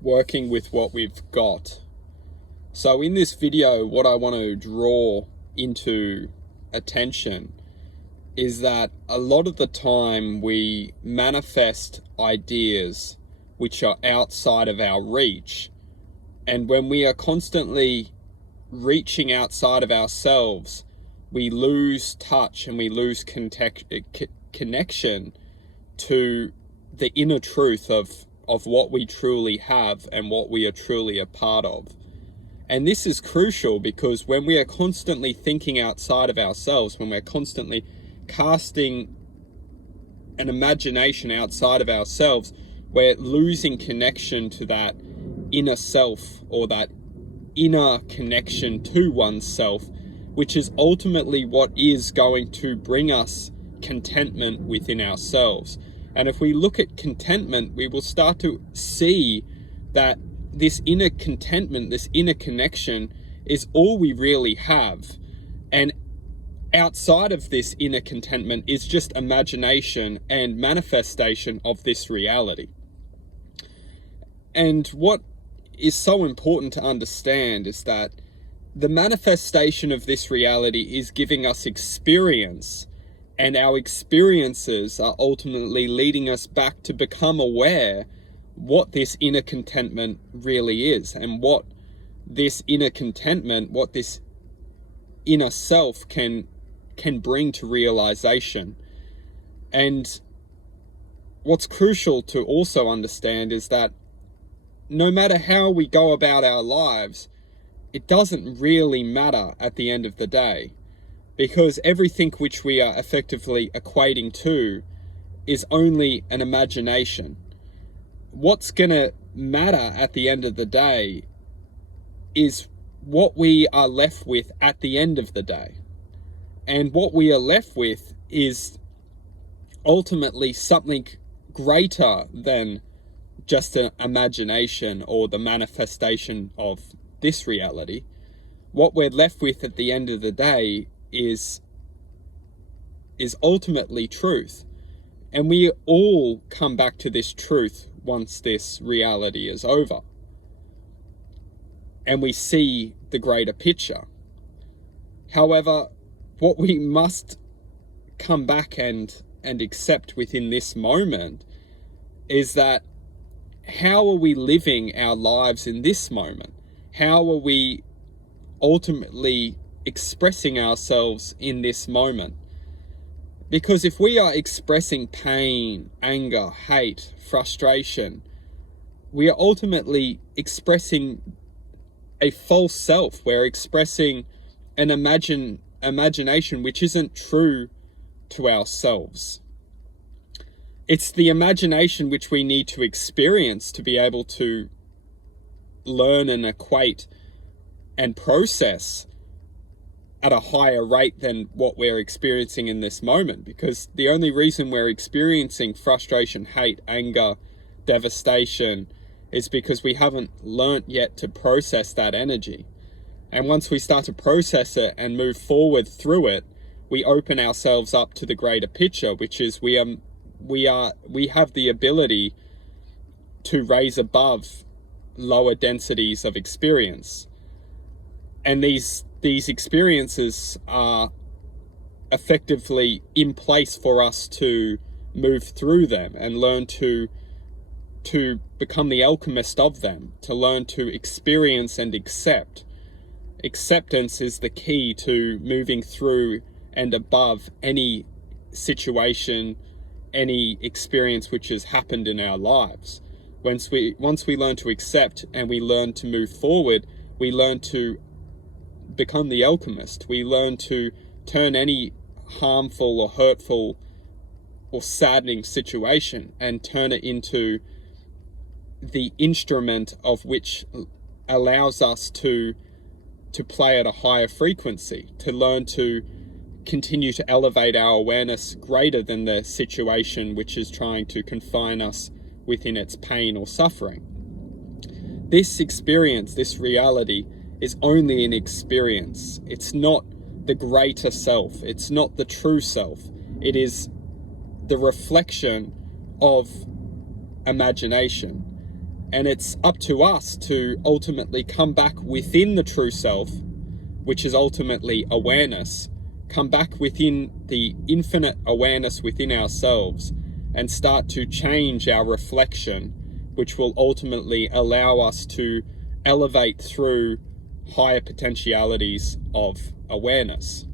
working with what we've got. So in this video, what I want to draw into attention is that a lot of the time we manifest ideas which are outside of our reach. And when we are constantly reaching outside of ourselves, we lose touch and we lose connection to the inner truth of what we truly have and what we are truly a part of. And this is crucial because when we are constantly thinking outside of ourselves, when we're constantly casting an imagination outside of ourselves, we're losing connection to that inner self, or that inner connection to oneself, which is ultimately what is going to bring us contentment within ourselves. And if we look at contentment, we will start to see that this inner contentment, this inner connection, is all we really have. And outside of this inner contentment is just imagination and manifestation of this reality. And what is so important to understand is that the manifestation of this reality is giving us experience, and our experiences are ultimately leading us back to become aware what this inner contentment really is, and what this inner contentment, what this inner self can bring to realization. And what's crucial to also understand is that no matter how we go about our lives, it doesn't really matter at the end of the day, because everything which we are effectively equating to is only an imagination. What's going to matter at the end of the day is what we are left with at the end of the day. And what we are left with is ultimately something greater than just an imagination or the manifestation of this reality. What we're left with at the end of the day is ultimately truth. And we all come back to this truth once this reality is over, and we see the greater picture. However, what we must come back and accept within this moment is that how are we living our lives in this moment? How are we ultimately expressing ourselves in this moment? Because if we are expressing pain, anger, hate, frustration, we are ultimately expressing a false self. We're expressing an imagination which isn't true to ourselves. It's the imagination which we need to experience to be able to learn and equate and process at a higher rate than what we're experiencing in this moment. Because the only reason we're experiencing frustration, hate, anger, devastation is because we haven't learnt yet to process that energy. And once we start to process it and move forward through it, we open ourselves up to the greater picture, which is we have the ability to raise above lower densities of experience. And these experiences are effectively in place for us to move through them and learn to become the alchemist of them, to learn to experience and accept. Acceptance is the key to moving through and above any situation, any experience which has happened in our lives. Once we learn to accept and we learn to move forward, we learn to become the alchemist. We learn to turn any harmful or hurtful or saddening situation and turn it into the instrument of which allows us to play at a higher frequency, to learn to continue to elevate our awareness greater than the situation which is trying to confine us within its pain or suffering. This experience, this reality, is only an experience. It's not the greater self. It's not the true self. It is the reflection of imagination. And it's up to us to ultimately come back within the true self, which is ultimately awareness, come back within the infinite awareness within ourselves and start to change our reflection, which will ultimately allow us to elevate through higher potentialities of awareness.